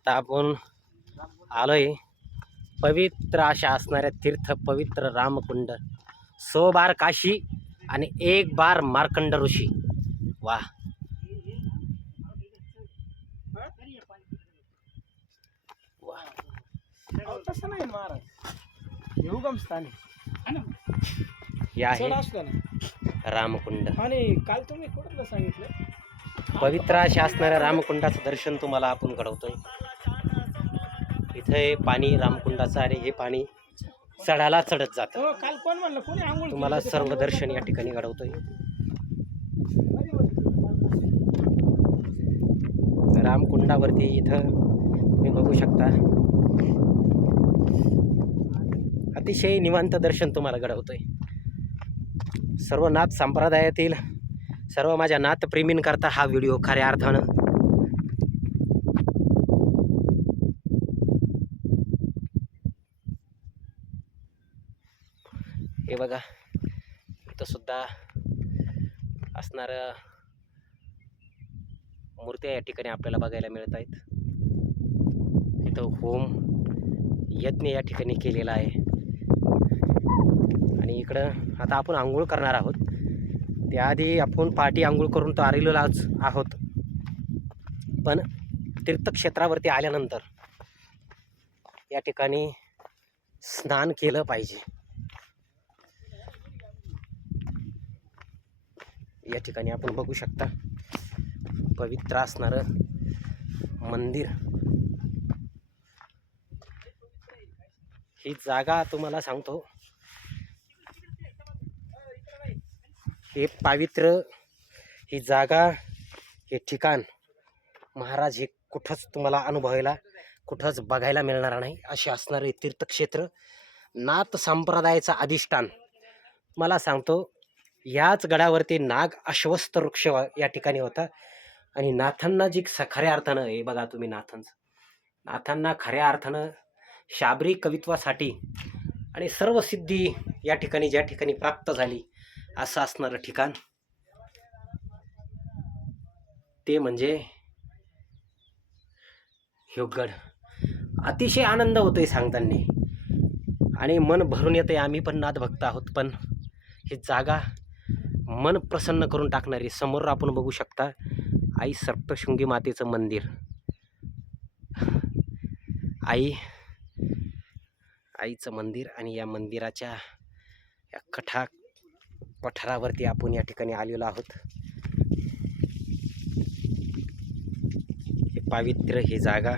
आता आपण आलोय पवित्र अशा असणाऱ्या तीर्थ पवित्र रामकुंड, 100 बार काशी आणि 1 बार मार्कंड ऋषी. वा, तसं नाही महाराज, हे उगमस्थान हे आहे चढ असतो ना. रामकुंड. आणि काल तुम्ही कुठलं सांगितलं? पवित्र अशा असणाऱ्या रामकुंडाचं दर्शन तुम्हाला आपण घडवतोय. इथे पाणी रामकुंडाचं आणि हे पाणी चढायला चढत जातं. हो, काल कोण म्हणलं, कोणी आंघोळ तुम्हाला केली? सर्व दर्शन या ठिकाणी घडवतोय. रामकुंडावरती इथं तुम्ही बघू शकता, अतिशय निवांत दर्शन तुम्हाला घडवतोय. सर्व नाथ संप्रदायातील सर्व माझ्या नाथप्रेमींकरता हा व्हिडिओ खऱ्या अर्थानं हे बघा, इथं सुद्धा असणाऱ्या मूर्त्या या ठिकाणी आपल्याला बघायला मिळत आहेत. इथं होम यज्ञ या ठिकाणी केलेला आहे. आणि इकडं आता आपण आंघोळ करणार आहोत. त्याआधी आपण पाठी आंघोळ करून तो आलेलो आहोत. पण तीर्थक्षेत्रावरती आल्यानंतर या ठिकाणी स्नान केलं पाहिजे. या ठिकाणी आपण बघू शकता पवित्र असणारं मंदिर. ही जागा तुम्हाला सांगतो, हे पावित्र, ही जागा, हे ठिकाण महाराज हे कुठंच तुम्हाला अनुभवायला, कुठंच बघायला मिळणार नाही असे असणारे तीर्थक्षेत्र, नाथ संप्रदायाचं अधिष्ठान. मला सांगतो, याच गडावरती नाग अश्वस्थ वृक्ष या ठिकाणी होता. आणि नाथांना जी खऱ्या अर्थानं, हे बघा तुम्ही, नाथांना खऱ्या अर्थानं शाबरी कवित्वासाठी आणि सर्व सिद्धी या ठिकाणी ज्या ठिकाणी प्राप्त झाली असं असणारं ठिकाण ते म्हणजे ह्यो गड. अतिशय आनंद होतोय सांगताना आणि मन भरून येतंय. आम्ही पण नाथ भक्त आहोत, पण ही जागा मन प्रसन्न करून टाकणारी. समोर आपण बघू शकता आई सप्तशृंगी मातेचं मंदिर. आईचं मंदिर. आणि या मंदिराच्या या पठारावरती आपण या ठिकाणी आलेलो आहोत. हे पावित्र्य, ही जागा